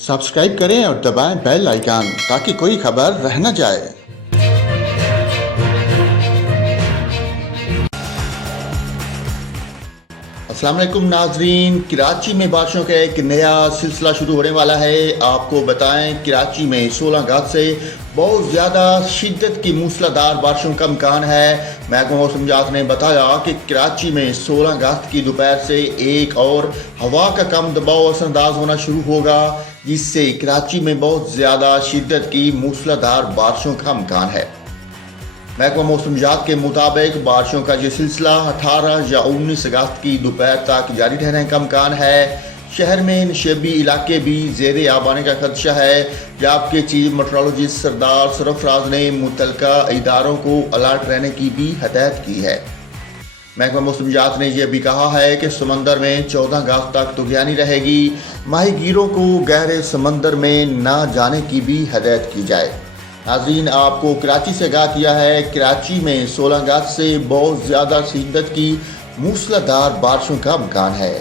Subscribe करें और दबाएं बेल आइकन ताकि कोई खबर रह न जाए। अस्सलाम वालेकुम नाजरीन, कराची में बारिशों का एक नया सिलसिला शुरू होने वाला है। आपको बताएं, कराची में 16 अगस्त से बहुत ज़्यादा शिद्दत की मूसलाधार बारिशों का इम्कान है। महकमा मौसमियात ने बताया कि कराची में 16 अगस्त की दोपहर से एक और हवा का कम दबाव असरअंदाज होना शुरू होगा, जिससे कराची में बहुत ज़्यादा शिद्दत की मूसलाधार बारिशों का इम्कान है। महकमा मौसमियात के मुताबिक बारिशों का ये सिलसिला 18 या 19 अगस्त की दोपहर तक जारी रहने का इम्कान है। शहर में नशेबी इलाके भी ज़ेरे आब आने का खदशा है, जबकि चीफ मेट्रोलॉजिस्ट सरदार सरफराज ने मुतलका इदारों को अलर्ट रहने की भी हदायत की है। महकमा मौसमियात ने यह भी कहा है कि समंदर में 14 अगस्त तक तुगयानी रहेगी। माहीगीरों को गहरे समंदर में न जाने की भी हदायत की जाए। नाज़रीन, आपको कराची से आगाह किया है, कराची में 16 अगस्त से बहुत ज़्यादा शिद्दत की मूसलाधार बारिशों का इम्कान है।